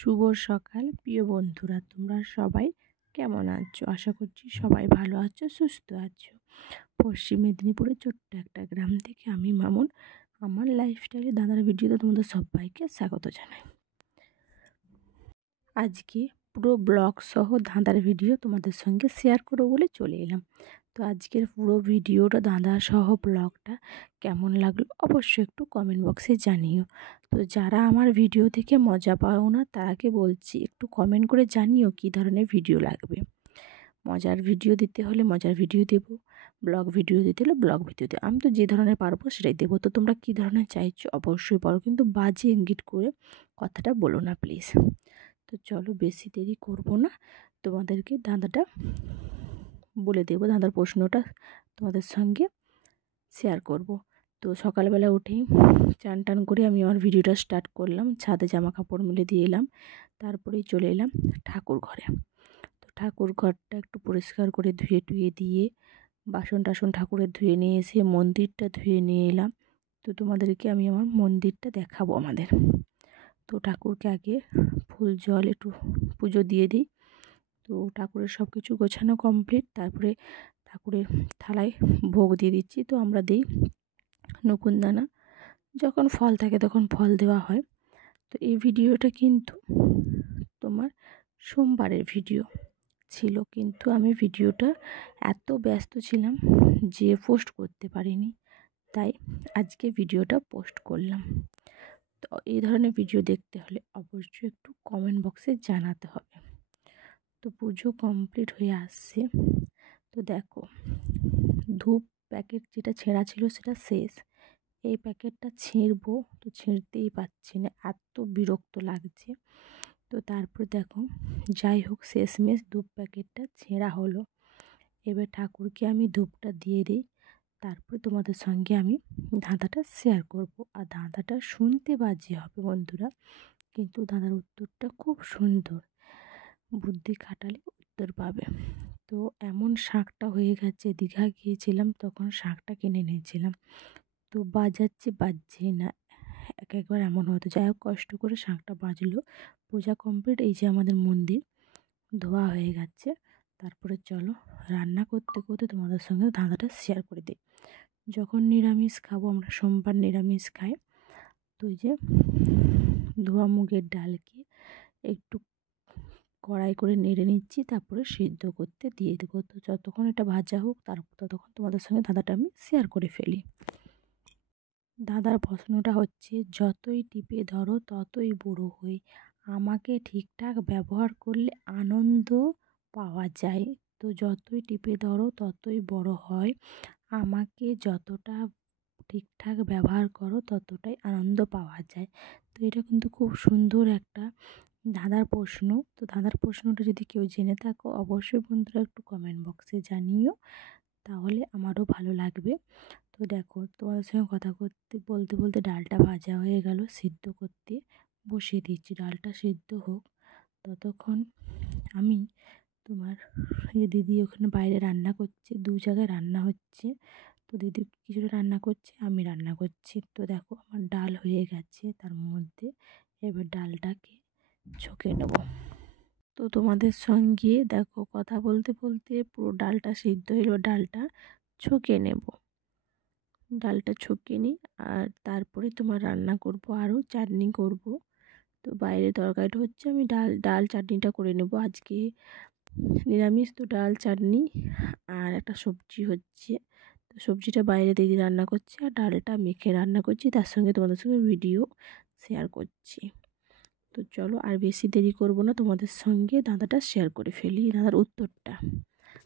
শুভ সকাল প্রিয় বন্ধুরা, তোমরা সবাই কেমন আছো? আশা করছি সবাই ভালো আছো, সুস্থ আছো। পশ্চিম মেদিনীপুরের ছোট্ট একটা গ্রাম থেকে আমি মামুন আমার লাইফস্টাইলে দাদার ভিডিওতে তোমাদের সবাইকে স্বাগত জানাই। আজকে পুরো ব্লগ সহ ধাঁধার ভিডিও তোমাদের সঙ্গে শেয়ার করবো বলে চলে এলাম। তো আজকের পুরো ভিডিওটা ধাঁধা সহ ব্লগটা কেমন লাগলো অবশ্যই একটু কমেন্ট বক্সে জানিও। তো যারা আমার ভিডিও থেকে মজা পাও না তারাকে বলছি একটু কমেন্ট করে জানিও কী ধরনের ভিডিও লাগবে। মজার ভিডিও দিতে হলে মজার ভিডিও দেবো, ব্লগ ভিডিও দিতে হলে ব্লগ ভিডিও দেবো। আমি তো যে ধরনের পারবো সেটাই দেবো। তো তোমরা কী ধরনের চাইছো অবশ্যই বলো, কিন্তু বাজে ইঙ্গিত করে কথাটা বলো না প্লিজ। তো চলো বেশি দেরি করব না, তোমাদেরকে ধাঁধাটা বলে দেবো। ধাঁধার প্রশ্নটা তোমাদের সঙ্গে শেয়ার করব। তো সকালবেলা উঠেই চান টান করে আমি আমার ভিডিওটা স্টার্ট করলাম। ছাদে জামা কাপড় মেলে দিয়ে এলাম, তারপরেই চলে এলাম ঠাকুর ঘরে। তো ঠাকুর ঘরটা একটু পরিষ্কার করে ধুয়ে টুয়ে দিয়ে বাসন টাসন ঠাকুরের ধুয়ে নিয়ে এসে মন্দিরটা ধুয়ে নিয়ে এলাম। তো তোমাদেরকে আমি আমার মন্দিরটা দেখাবো আমাদের। তো ঠাকুরকে আগে ফুল জল একটু পুজো দিয়ে দিই। তো ঠাকুরের সব কিছু গোছানো কমপ্লিট, তারপরে ঠাকুরের থালায় ভোগ দিয়ে দিচ্ছি। তো আমরা দিই নকুনদানা, যখন ফল থাকে তখন ফল দেওয়া হয়। তো এই ভিডিওটা কিন্তু তোমার সোমবারের ভিডিও ছিল, কিন্তু আমি ভিডিওটা এত ব্যস্ত ছিলাম যে পোস্ট করতে পারিনি, তাই আজকে ভিডিওটা পোস্ট করলাম। তো এই ধরনের ভিডিও দেখতে হলে অবশ্যই একটু কমেন্ট বক্সে জানাতে হবে। তো পুজো কমপ্লিট হয়ে আসছে। তো দেখো, ধূপ প্যাকেট যেটা ছেঁড়া ছিল সেটা শেষ। এই প্যাকেটটা ছিঁড়বো, তো ছিঁড়তেই পারছি না, এত বিরক্ত লাগছে। তো তারপর দেখো, যাই হোক শেষমেশ ধূপ প্যাকেটটা ছেঁড়া হলো। এবার ঠাকুরকে আমি ধূপটা দিয়ে দিই, তারপর তোমাদের সঙ্গে আমি ধাঁধাটা শেয়ার করব। আর ধাঁধাটা শুনতে বাজে হবে বন্ধুরা, কিন্তু ধাঁধার উত্তরটা খুব সুন্দর, বুদ্ধি খাটালে উত্তর পাবে। তো এমন শাকটা হয়ে গেছে, দীঘা গিয়েছিলাম তখন শাকটা কিনে নিয়েছিলাম, তো বাজছে না, একবার এমন হতো। যাই হোক কষ্ট করে শাকটা বাজলো, পূজা কমপ্লিট। এই যে আমাদের মন্দির ধোয়া হয়ে গেছে। তারপরে চলো রান্না করতে করতে তোমাদের সঙ্গে ধাঁধাটা শেয়ার করে দিই। যখন নিরামিষ খাবো, আমরা সোমবার নিরামিষ খাই, তো এই যে ধোয়া মুগের ডালকে একটু কড়াই করে নেড়ে নিচ্ছি, তারপরে সিদ্ধ করতে দিয়ে দেবো। তো যতক্ষণ এটা ভাজা হোক ততক্ষণ তোমাদের সঙ্গে ধাঁধাটা আমি শেয়ার করে ফেলি। দাদার প্রশ্নটা হচ্ছে, যতই টিপে ধরো ততই বড় হই, আমাকে ঠিকঠাক ব্যবহার করলে আনন্দ পাওয়া যায়। তো যতই টিপে ধরো ততই বড় হয়, আমাকে যতটা ঠিকঠাক ব্যবহার করো ততটাই আনন্দ পাওয়া যায়। তো এটা কিন্তু খুব সুন্দর একটা ধাঁধার প্রশ্ন। তো ধাঁধার প্রশ্নটা যদি কেউ জেনে থাকো অবশ্যই বন্ধুরা একটু কমেন্ট বক্সে জানিও, তাহলে আমারও ভালো লাগবে। তো দেখো, তোমাদের সঙ্গে কথা বলতে বলতে ডালটা ভাজা হয়ে গেল, সিদ্ধ করতে বসিয়ে দিচ্ছি। ডালটা সিদ্ধ হোক ততক্ষণ আমি তোমার দিদি ওখানে বাইরে রান্না করছে, দু জায়গায় রান্না হচ্ছে। তো দিদি কিছুটা রান্না করছে, আমি রান্না করছি। তো দেখো আমার ডাল হয়ে গেছে, তার মধ্যে এবার ডালটাকে ছকে নেব। তো তোমাদের সঙ্গে দেখো কথা বলতে বলতে পুরো ডালটা সিদ্ধ হলো, ডালটা ছকে নেব। ডালটা ছকে নিই, আর তারপরে তোমার রান্না করব, আরও চাটনি করব। তো বাইরে তরকারিটা হচ্ছে, আমি ডাল চাটনিটা করে নেব আজকে নিরামিষ। তো ডাল চাটনি আর একটা সবজি হচ্ছে, তো সবজিটা বাইরে দিদি রান্না করছে আর ডালটা মেখে রান্না করছি, তার সঙ্গে তোমাদের সঙ্গে ভিডিও শেয়ার করছি। তো চলো আর বেশি দেরি করব না, তোমাদের সঙ্গে ধাঁধাটা শেয়ার করে ফেলি, ধাঁধার উত্তরটা।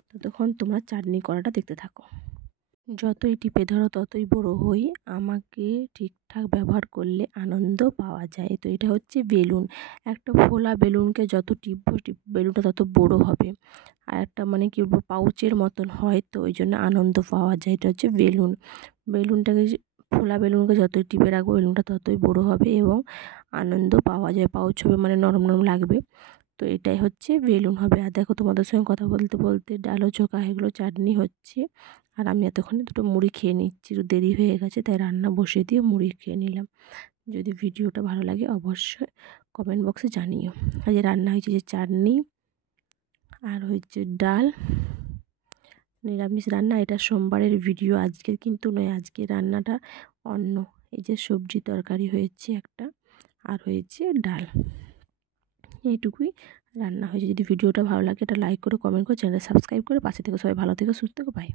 ততক্ষণ তোমরা চাটনি করাটা দেখতে থাকো। যতই টিপে ধরো ততই বড় হই, আমাকে ঠিকঠাক ব্যবহার করলে আনন্দ পাওয়া যায়। তো এটা হচ্ছে বেলুন। একটা ফোলা বেলুনকে যত টিপবো বেলুনটা তত বড় হবে, আর একটা মানে কি বলবো পাউচের মতন হয়, তো ওই জন্য আনন্দ পাওয়া যায়। এটা হচ্ছে বেলুন। বেলুনটাকে ফোলা বেলুনকে যতই টিপে রাখবো বেলুনটা ততই বড় হবে এবং আনন্দ পাওয়া যায়, পাউচ হবে মানে নরম নরম লাগবে। তো এটাই হচ্ছে বেলুন হবে। আর দেখো তোমাদের সঙ্গে কথা বলতে বলতে ডালও চোখা এগুলো চাটনি হচ্ছে, আর আমি এতক্ষণে দুটো মুড়ি খেয়ে নিচ্ছি। একটু দেরি হয়ে গেছে তাই রান্না বসিয়ে দিয়ে মুড়ি খেয়ে নিলাম। যদি ভিডিওটা ভালো লাগে অবশ্যই কমেন্ট বক্সে জানিও। আজ রান্না হয়েছে যে চাটনি আর হচ্ছে ডাল, নিরামিষ রান্না। এটা সোমবারের ভিডিও, আজকের কিন্তু নয়, আজকের রান্নাটা অন্য। এই যে সবজি তরকারি হয়েছে একটা, আর হয়েছে ডাল, এইটুকুই রান্না হয়েছে। যদি ভিডিওটা ভালো লাগে এটা লাইক করে কমেন্ট করে চ্যানেল সাবস্ক্রাইব করে পাশে থেকে সবাই ভালো থেকে সুস্থ থেকে বাই।